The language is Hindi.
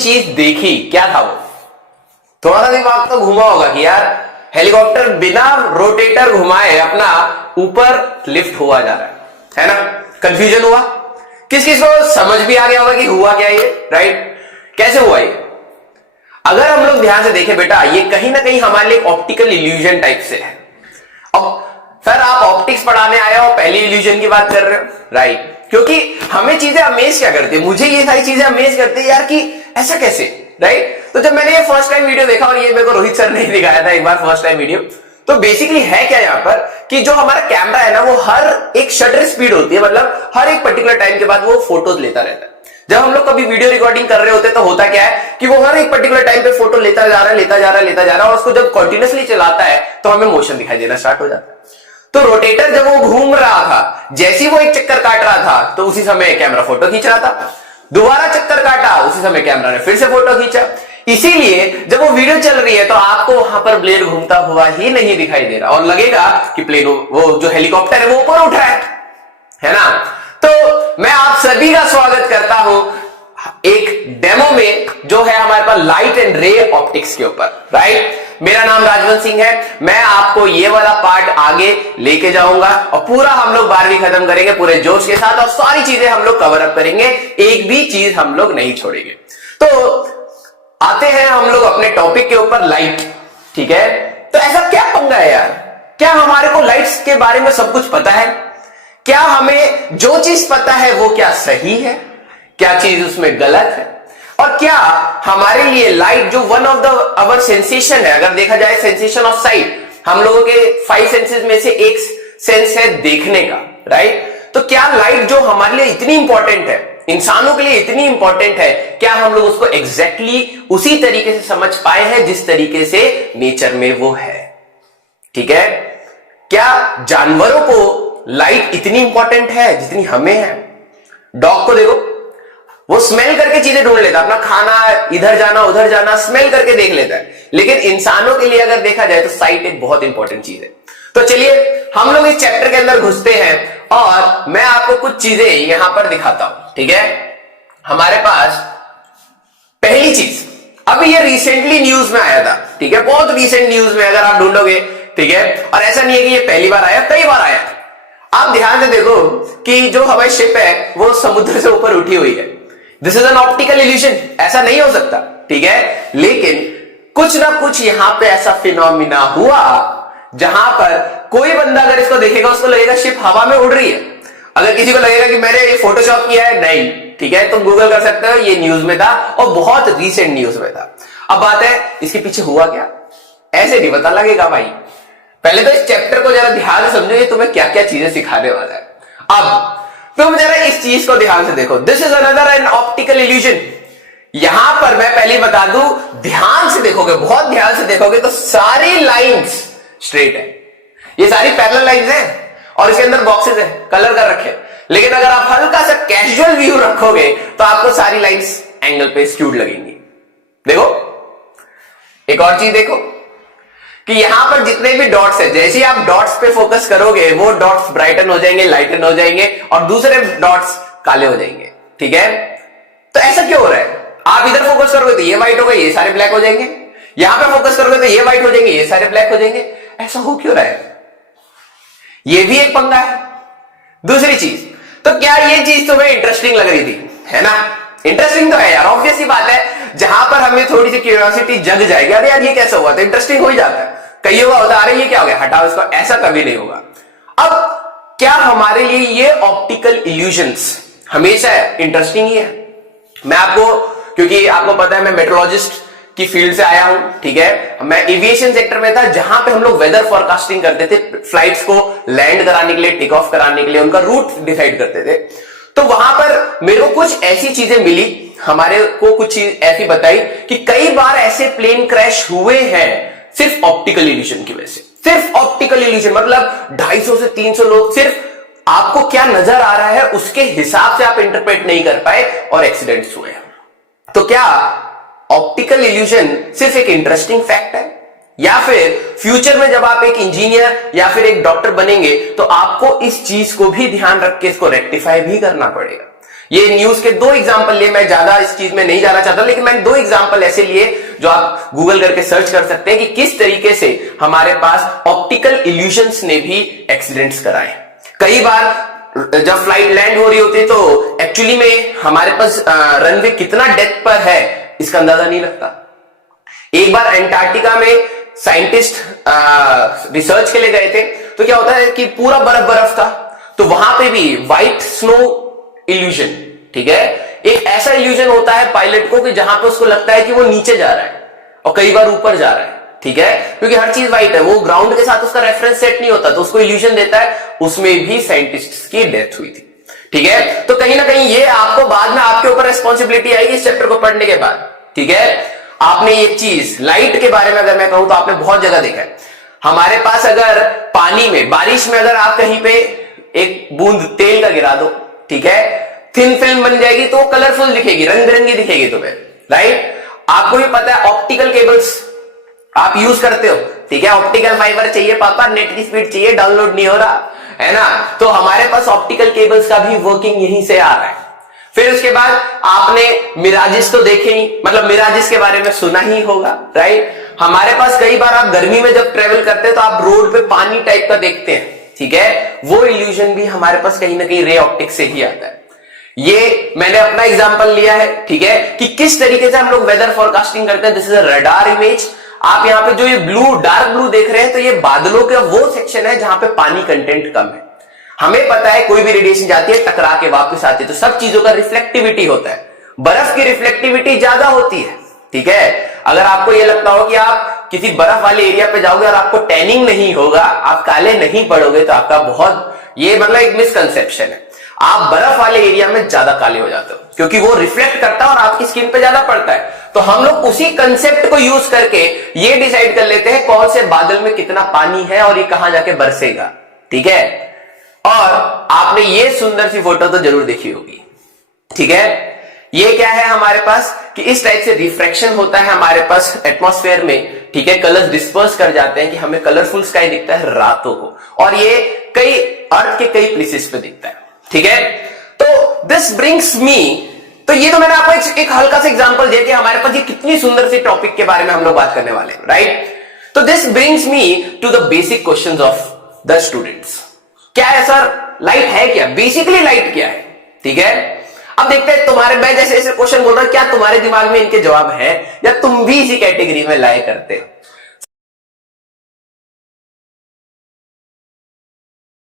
चीज देखी क्या था वो? थोड़ा सा दिमाग तो घुमा होगा कि यार हेलीकॉप्टर बिना रोटेटर घुमाए अपना ऊपर लिफ्ट हुआ जा रहा है ना? कंफ्यूजन हुआ? किस किस को समझ भी आ गया होगा कि हुआ क्या ये, राइट? कैसे हुआ ये? अगर हम लोग ध्यान से देखें बेटा, ये कहीं ना कहीं हमारे लिए ऑप्टिकल इल्यूजन टाइप से है। अब सर आप ऑप्टिक्स पढ़ाने आए हो, पहली इल्यूजन की बात कर रहे हो, राइट? क्योंकि हमें चीजें अमेज क्या करती है, मुझे ये सारी चीजें अमेज करती है यार कि ऐसा कैसे, राइट? तो जब मैंने ये फर्स्ट टाइम वीडियो देखा, और ये मेरे को रोहित सर ने दिखाया था एक बार फर्स्ट टाइम वीडियो, तो बेसिकली है क्या यहां पर कि जो हमारा कैमरा है ना, वो हर एक शटर स्पीड होती है, मतलब हर एक पर्टिकुलर टाइम के बाद वो फोटोज लेता रहता है। जब हम लोग कभी वीडियो रिकॉर्डिंग कर रहे होते हैं तो होता क्या है कि वो हर एक पर्टिकुलर टाइम पे फोटो लेता जा रहा है, और उसको जब कंटिन्यूअसली चलाता है तो हमें मोशन दिखाई देना स्टार्ट हो जाता है। तो रोटेटर जब वो घूम रहा था, जैसे ही वो एक चक्कर काट रहा था तो उसी समय कैमरा फोटो खींच रहा था, दोबारा चक्कर काटा उसी समय कैमरा ने फिर से फोटो खींचा। इसीलिए जब वो वीडियो चल रही है तो आपको वहां पर ब्लेड घूमता हुआ ही नहीं दिखाई दे रहा, और लगेगा कि प्लेन, वो जो हेलीकॉप्टर है वो ऊपर उठ रहा है ना? तो मैं आप सभी का स्वागत करता हूं एक डेमो में जो है हमारे पास लाइट एंड रे ऑप्टिक्स के ऊपर, राइट? मेरा नाम राजवंत सिंह है। मैं आपको ये वाला पार्ट आगे लेके जाऊंगा और पूरा हम लोग 12वीं खत्म करेंगे पूरे जोश के साथ, और सारी चीजें हम लोग कवर अप करेंगे, एक भी चीज हम लोग नहीं छोड़ेंगे। तो आते हैं हम लोग अपने टॉपिक के ऊपर, लाइट, ठीक है? तो ऐसा क्या पंगा है यार? क्या हमारे को लाइट्स के बारे में सब कुछ पता है? क्या हमें जो चीज पता है वो क्या सही है, क्या चीज उसमें गलत है? और क्या हमारे लिए लाइट जो one of the our sensation है, अगर देखा जाए सेंसेशन ऑफ साइट, हम लोगों के 5 सेंसेस में से एक सेंस है देखने का, राइट? तो क्या लाइट जो हमारे लिए इतनी इंपॉर्टेंट है, इंसानों के लिए इतनी इंपॉर्टेंट है, क्या हम लोग उसको एग्जैक्टली उसी तरीके से समझ पाए हैं जिस तरीके से नेचर में वो है? ठीक है? क्या जानवरों को लाइट इतनी इंपॉर्टेंट है जितनी हमें है? डॉग को देखो, वो स्मेल करके चीजें ढूंढ लेता है, अपना खाना इधर जाना उधर जाना स्मेल करके देख लेता है। लेकिन इंसानों के लिए अगर देखा जाए तो साइट एक बहुत इंपॉर्टेंट चीज है। तो चलिए हम लोग इस चैप्टर के अंदर घुसते हैं और मैं आपको कुछ चीजें यहां पर दिखाता हूं, ठीक है? हमारे पास पहली चीज, अभी ये रिसेंटली न्यूज में आया था, ठीक है? बहुत रिसेंट न्यूज में अगर आप ढूंढोगे, ठीक है? और ऐसा नहीं है कि ये पहली बार आया, कई बार आया। आप ध्यान से देखो कि जो हवाई शिप है वो समुद्र से ऊपर उठी हुई है। This is an optical illusion, ऐसा नहीं हो सकता, ठीक है? लेकिन कुछ ना कुछ यहां पे ऐसा फिनोमिना हुआ जहां पर कोई बंदा अगर इसको देखेगा उसको लगेगा शिप हवा में उड़ रही है। अगर किसी को लगेगा कि मैंने ये फोटोशॉप किया है, नहीं, ठीक है? तुम गूगल कर सकते हो, ये न्यूज में था और बहुत रिसेंट न्यूज में था। अब बात है इसके पीछे हुआ क्या, ऐसे नहीं पता लगेगा भाई। पहले तो इस चैप्टर को जरा ध्यान से समझो, ये तुम्हें क्या क्या चीजें सिखाने वाला है। अब तुम जरा इस चीज को ध्यान से देखो, this is another an optical illusion. यहां पर मैं पहले बता दूं, ध्यान से देखोगे, बहुत ध्यान से देखोगे तो सारी लाइंस स्ट्रेट है, ये सारी पैरेलल लाइंस हैं और इसके अंदर बॉक्सेस है, कलर कर रखे। लेकिन अगर आप हल्का सा कैजुअल व्यू रखोगे तो आपको सारी लाइंस एंगल पे स्क्यूड लगेंगी। देखो एक और चीज देखो कि यहां पर जितने भी डॉट्स है, जैसे ही आप डॉट्स पे फोकस करोगे वो डॉट्स ब्राइटन हो जाएंगे, लाइटन हो जाएंगे और दूसरे डॉट्स काले हो जाएंगे, ठीक है? तो ऐसा क्यों हो रहा है? आप इधर फोकस करोगे तो ये व्हाइट होगा, ये सारे ब्लैक हो जाएंगे, यहां पे फोकस करोगे तो ये व्हाइट हो जाएंगे, ये सारे ब्लैक हो जाएंगे। ऐसा हो क्यों रहा है? ये भी एक पंगा है। दूसरी चीज, तो क्या ये चीज तुम्हें इंटरेस्टिंग लग रही थी, है ना? इंटरेस्टिंग तो है यार, ऑब्वियस ही बात है। जहां पर हमें थोड़ी सी क्यूरियोसिटी जग जाएगी, अरे यार ये कैसा हुआ, तो इंटरेस्टिंग हो ही जाता है। कईयों का होता है अरे ये क्या हो गया, हटाओ इसको, ऐसा कभी नहीं होगा। अब क्या हमारे लिए ये ऑप्टिकल इल्यूजन्स हमेशा इंटरेस्टिंग ही है? मैं आपको, क्योंकि आपको पता है मैं मेट्रोलॉजिस्ट की फील्ड से आया हूं, ठीक है? मैं एविएशन सेक्टर में था जहां पे हम लोग वेदर फोरकास्टिंग करते थे, फ्लाइट्स को लैंड कराने के लिए, टेक ऑफ कराने के लिए उनका रूट डिसाइड करते थे। तो वहां पर मेरे को कुछ ऐसी चीजें मिली, हमारे को कुछ चीज ऐसी बताई कि कई बार ऐसे प्लेन क्रैश हुए हैं सिर्फ ऑप्टिकल इल्यूजन की वजह से। सिर्फ ऑप्टिकल इल्यूजन मतलब 250 से 300 लोग, सिर्फ आपको क्या नजर आ रहा है उसके हिसाब से आप इंटरप्रेट नहीं कर पाए और एक्सीडेंट्स हुए। तो क्या ऑप्टिकल इल्यूजन सिर्फ एक इंटरेस्टिंग फैक्ट है, या फिर फ्यूचर में जब आप एक इंजीनियर या फिर एक डॉक्टर बनेंगे तो आपको इस चीज को भी ध्यान रख के इसको रेक्टिफाई भी करना पड़ेगा? ये न्यूज के 2 एग्जांपल लिए, मैं ज्यादा इस चीज में नहीं जाना चाहता, लेकिन मैंने 2 एग्जांपल ऐसे लिए जो आप गूगल करके सर्च कर सकते हैं कि किस तरीके से हमारे पास ऑप्टिकल इल्यूजन्स ने भी एक्सीडेंट्स कराए। कई बार जब फ्लाइट लैंड हो रही होती है तो एक्चुअली में हमारे पास रनवे कितना डेप्थ पर है इसका अंदाजा नहीं लगता। एक बार एंटार्क्टिका में साइंटिस्ट रिसर्च के लिए गए थे, तो क्या होता है कि पूरा बर्फ बर्फ था, तो वहां पे भी व्हाइट स्नो इल्यूजन, ठीक है, एक ऐसा इल्यूजन होता है पायलट को कि जहां पे उसको लगता है कि वो नीचे जा रहा है और कई बार ऊपर जा रहा है, ठीक है, क्योंकि हर चीज व्हाइट है, वो ग्राउंड के साथ उसका रेफरेंस सेट नहीं होता, तो उसको इल्यूजन देता है। उसमें भी साइंटिस्ट की डेथ हुई थी, ठीक है। तो कहीं ना कहीं ये आपको बाद में आपके ऊपर रिस्पॉन्सिबिलिटी आएगी इस चैप्टर को पढ़ने के बाद, ठीक है। आपने ये चीज लाइट के बारे में अगर मैं कहूं तो आपने बहुत जगह देखा है। हमारे पास अगर पानी में, बारिश में अगर आप कहीं पे एक बूंद तेल का गिरा दो, ठीक है, थिन फिल्म बन जाएगी तो कलरफुल दिखेगी, रंग बिरंगी दिखेगी तुम्हें, राइट। आपको भी पता है ऑप्टिकल केबल्स आप यूज करते हो, ठीक है, ऑप्टिकल फाइबर चाहिए पापा, नेट की स्पीड चाहिए, डाउनलोड नहीं हो रहा है ना, तो हमारे पास ऑप्टिकल केबल्स का भी वर्किंग यहीं से आ रहा है। फिर उसके बाद आपने मिराजिस तो देखे ही, मतलब मिराजिस के बारे में सुना ही होगा, राइट। हमारे पास कई बार आप गर्मी में जब ट्रेवल करते हैं तो आप रोड पे पानी टाइप का देखते हैं, ठीक है, वो इल्यूजन भी हमारे पास कहीं ना कहीं रे ऑप्टिक्स से ही आता है। ये मैंने अपना एग्जांपल लिया है, ठीक है, कि किस तरीके से हम लोग वेदर फोरकास्टिंग करते हैं। This is a radar image. आप यहां पे जो ये ब्लू, डार्क ब्लू देख रहे हैं, तो ये बादलों का वो सेक्शन है जहां पे पानी कंटेंट कम है। हमें पता है कोई भी रेडिएशन जाती है टकरा के वापस आती है, तो सब चीजों का रिफ्लेक्टिविटी होता है। बर्फ की रिफ्लेक्टिविटी ज्यादा होती है, ठीक है। अगर आपको यह लगता हो कि आप किसी बर्फ वाले एरिया पे जाओगे और आपको टैनिंग नहीं होगा, आप काले नहीं पड़ोगे, तो आपका बहुत, ये मतलब एक मिसकंसेप्शन है। आप बर्फ वाले एरिया में ज्यादा काले हो जाते हो क्योंकि वो रिफ्लेक्ट करता है और आपकी स्किन पे ज्यादा पड़ता है। तो हम लोग उसी कंसेप्ट को यूज करके ये डिसाइड कर लेते हैं कौन से बादल में कितना पानी है और ये कहां जाके बरसेगा, ठीक है। और आपने ये सुंदर सी फोटो तो जरूर देखी होगी, ठीक है। ये क्या है हमारे पास कि इस टाइप से रिफ्रैक्शन होता है हमारे पास एटमॉस्फेयर में, ठीक है, कलर्स डिस्पर्स कर जाते हैं कि हमें कलरफुल स्काई दिखता है रातों को, और ये कई अर्थ के कई प्लेसेस पे दिखता है, ठीक है। तो दिस ब्रिंग्स मी, तो ये तो मैंने आपको एक हल्का सा एग्जांपल दिया कि हमारे पास ये कितनी सुंदर सी टॉपिक के बारे में हम लोग बात करने वाले हैं, राइट। तो this brings me to the basic questions of the students. क्या है सर, लाइट है क्या, बेसिकली लाइट क्या है, ठीक है। अब देखते हैं तुम्हारे, मैं जैसे ऐसे क्वेश्चन बोल रहा हूं, क्या तुम्हारे दिमाग में इनके जवाब है या तुम भी इसी कैटेगरी में लाए करते हो।